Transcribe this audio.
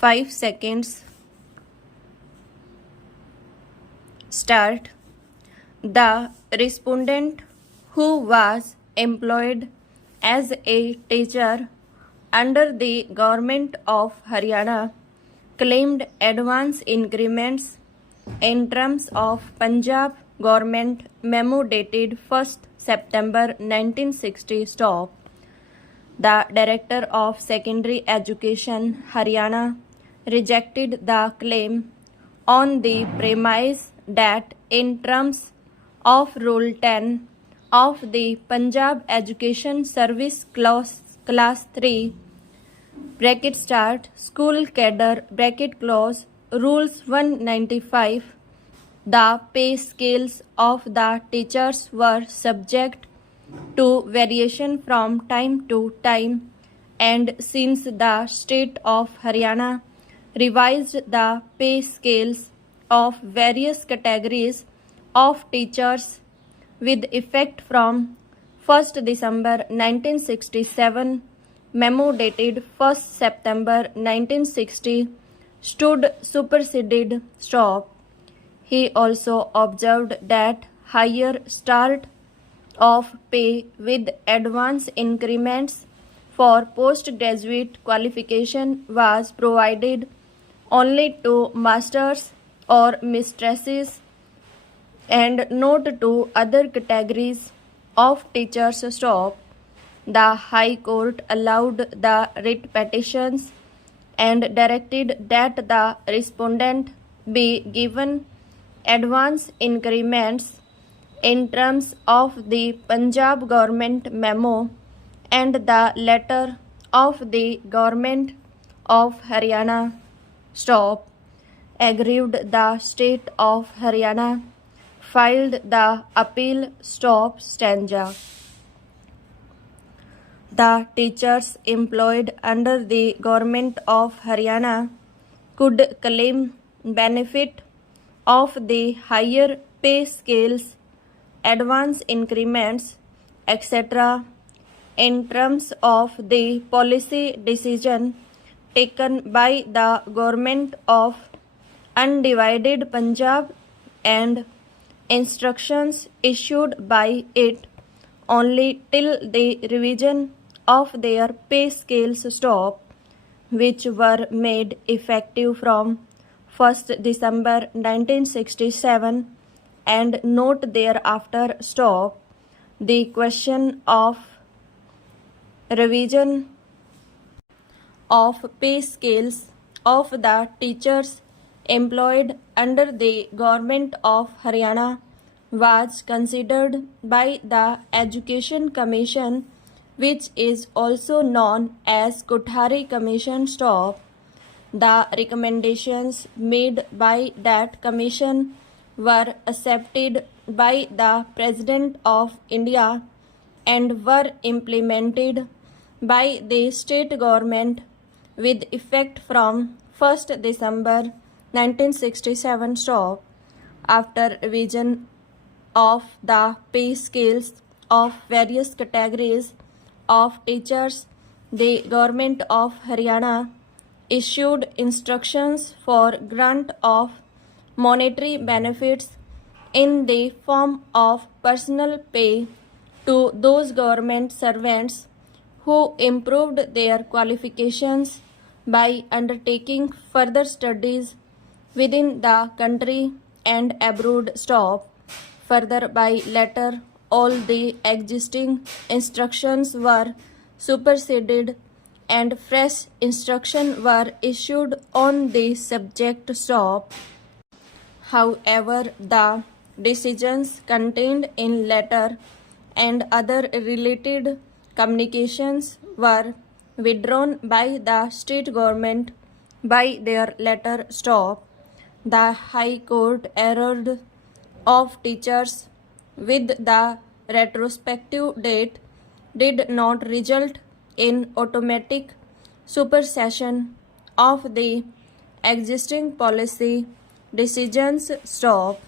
5 seconds. Start. The respondent who was employed as a teacher under the government of Haryana claimed advance increments in terms of Punjab government memo dated 1st September 1960. Stop. The Director of Secondary Education, Haryana, rejected the claim on the premise that in terms of Rule 10 of the Punjab Education Service Class 3 bracket start school cadre bracket clause rules 195, the pay scales of the teachers were subject to variation from time to time, and since the state of Haryana revised the pay scales of various categories of teachers with effect from 1st December 1967, memo dated 1st September 1960 stood superseded. Stop. He also observed that higher start of pay with advance increments for postgraduate qualification was provided only to masters or mistresses and not to other categories of teachers. Stop. The High Court allowed the writ petitions and directed that the respondent be given advance increments in terms of the Punjab government memo and the letter of the government of Haryana. Stop. Aggrieved, the state of Haryana filed the appeal. Stop. Stanza. The teachers employed under the government of Haryana could claim benefit of the higher pay scales, advance increments, etc. in terms of the policy decision taken by the government of undivided Punjab and instructions issued by it only till the revision of their pay scales. Stop, which were made effective from 1st December 1967 and not thereafter. Stop. The question of revision of pay scales of the teachers employed under the government of Haryana was considered by the Education Commission, which is also known as Kothari Commission. Stop. The recommendations made by that commission were accepted by the President of India and were implemented by the state government with effect from 1st December 1967. Stop. After revision of the pay scales of various categories of teachers, the government of Haryana issued instructions for grant of monetary benefits in the form of personal pay to those government servants who improved their qualifications by undertaking further studies within the country and abroad. Stop. Further, by letter, all the existing instructions were superseded and fresh instructions were issued on the subject. Stop. However, the decisions contained in letter and other related communications were withdrawn by the state government by their letter. Stop. The High Court erred of teachers with the retrospective date did not result in automatic supersession of the existing policy decisions. Stop.